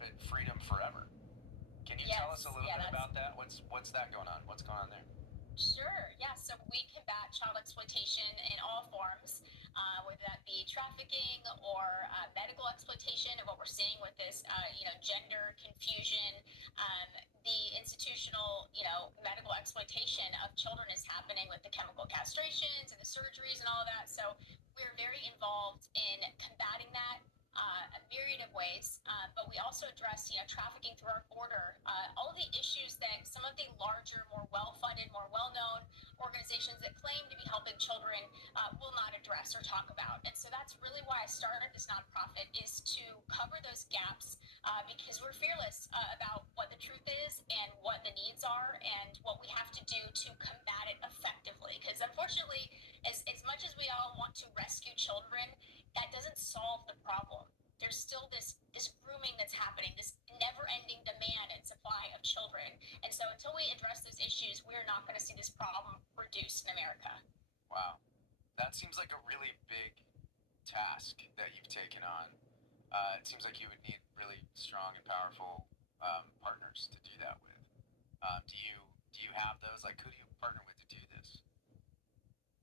nonprofit Freedom Forever. Can you tell us Yes, a little yeah, bit that's about that? What's that going on? What's going on there? sure. Yeah, so we combat child exploitation in all forms, whether that be trafficking or medical exploitation. And what we're seeing with this, gender confusion, um, the institutional, medical exploitation of children is happening with the chemical castrations and the surgeries and all of that. So we're very involved in combating that. A myriad of ways, but we also address, trafficking through our border, all of the issues that some of the larger, more well-funded, more well-known organizations that claim to be helping children will not address or talk about. And so that's really why I started this nonprofit, is to cover those gaps, because we're fearless about what the truth is and what the needs are and what we have to do to combat it effectively. Because unfortunately, as much as we all want to rescue children, that doesn't solve the problem. There's still this grooming that's happening, this never-ending demand and supply of children. And so until we address those issues, we're not going to see this problem reduced in America. Wow, that seems like a really big task that you've taken on. It seems like you would need really strong and powerful partners to do that with. Do you have those? Like, who do you partner with to do this?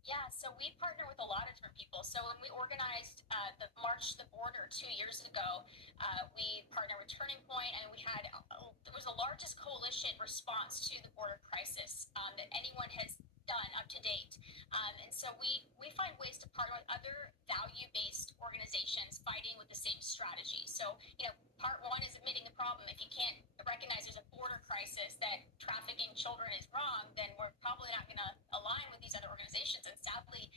Yeah, so we partner with a lot of different people. So when we organized the March to the Border 2 years ago, we partnered with Turning Point, and it was the largest coalition response to the border crisis that anyone has done up to date. And so we find ways to partner with other value-based organizations fighting with the same strategy. So, part one is admitting the problem. If you can't recognize there's a border crisis, that trafficking children is wrong, then we're probably not going to align with these other organizations. And sadly,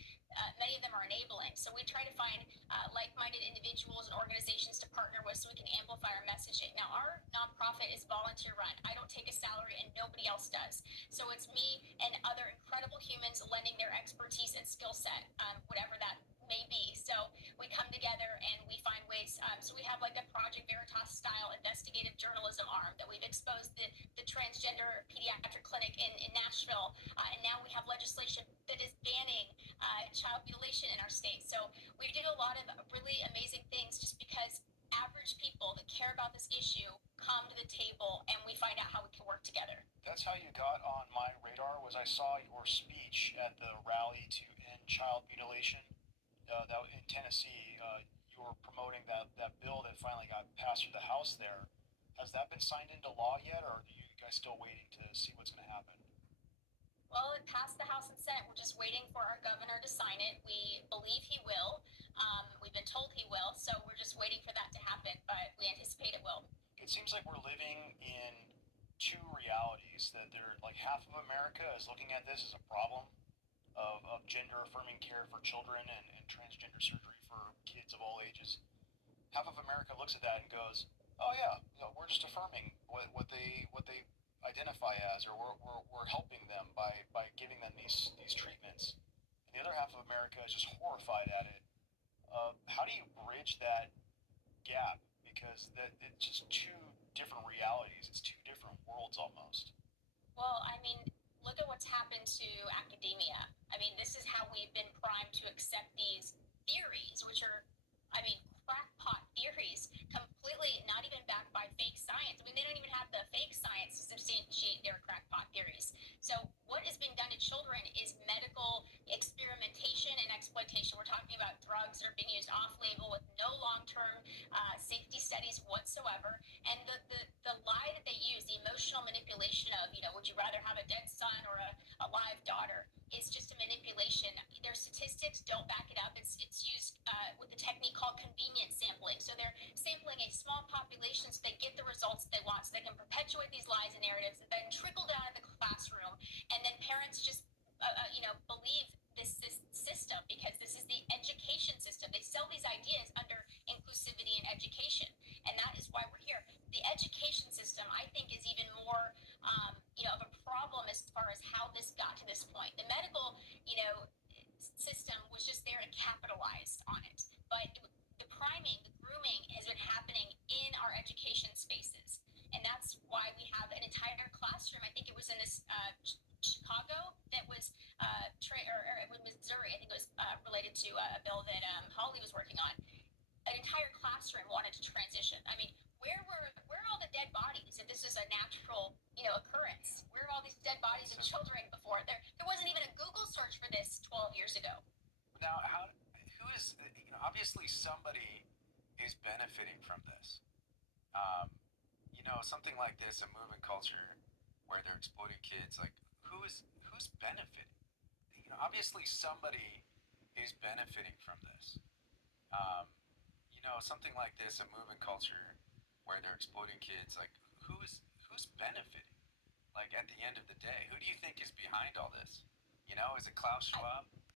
many of them are enabling. So we try to find like-minded individuals and organizations to partner with so we can amplify our messaging. Now, our nonprofit is volunteer run. I don't take a salary, and nobody else does. So it's me and other incredible humans lending their expertise and skill set, whatever that may be. So we come together and we find ways. So we have like a Project Veritas style investigative journalism arm that we've exposed the transgender pediatric clinic in Nashville. And now we have legislation that is banning child mutilation in our state. So we do a lot of really amazing things just because average people that care about this issue come to the table and we find out how we can work together. That's how you got on my radar. Was I saw your speech at the rally to end child mutilation that in Tennessee. You were promoting that bill that finally got passed through the House there. Has that been signed into law yet, or are you guys still waiting to see what's going to happen? Well, it passed the House and Senate. We're just waiting for our governor to sign it. We believe he will. We've been told he will, so we're just waiting for that to happen, but we anticipate it will. It seems like we're living in two realities. That they're like half of America is looking at this as a problem of gender affirming care for children and transgender surgery for kids of all ages. Half of America looks at that and goes, "Oh yeah, we're just affirming what they identify as, or we're helping them by giving them these treatments." And the other half of America is just horrified at it. How do you bridge that gap? Because that it's just two different realities. It's two different worlds almost. Well, I mean, look at what's happened to academia. I mean, this is how we've been primed to accept these theories, which are, I mean, crackpot theories, completely not even backed by fake science. I mean, they don't even have the fake science to substantiate their crackpot theories. So, what is being done to children is medical experimentation and exploitation. We're talking about drugs that are being used off label with no long term safety studies whatsoever. And the lie that they use, the emotional manipulation of, would you rather have a dead son or a live daughter, is just a manipulation. Their statistics don't back it up. It's used with a technique called convenience sampling. So they're sampling a small population so they get the results they want, so they can perpetuate these lies and narratives that then trickle down in the classroom, and then parents just believe this system because this is the education system. They sell these ideas under inclusivity and education, and that is why we're here. The education system, I think, is even more of a problem as far as how this got to this point. The medical system was just there and capitalized on it, but the priming, the grooming, is benefiting from this? Um, something like this, a movement culture where they're exploiting kids, like who's benefiting? Obviously somebody is benefiting from this. Um, something like this, a movement culture where they're exploiting kids, like who's benefiting? Like at the end of the day, who do you think is behind all this? Is it Klaus I, Schwab?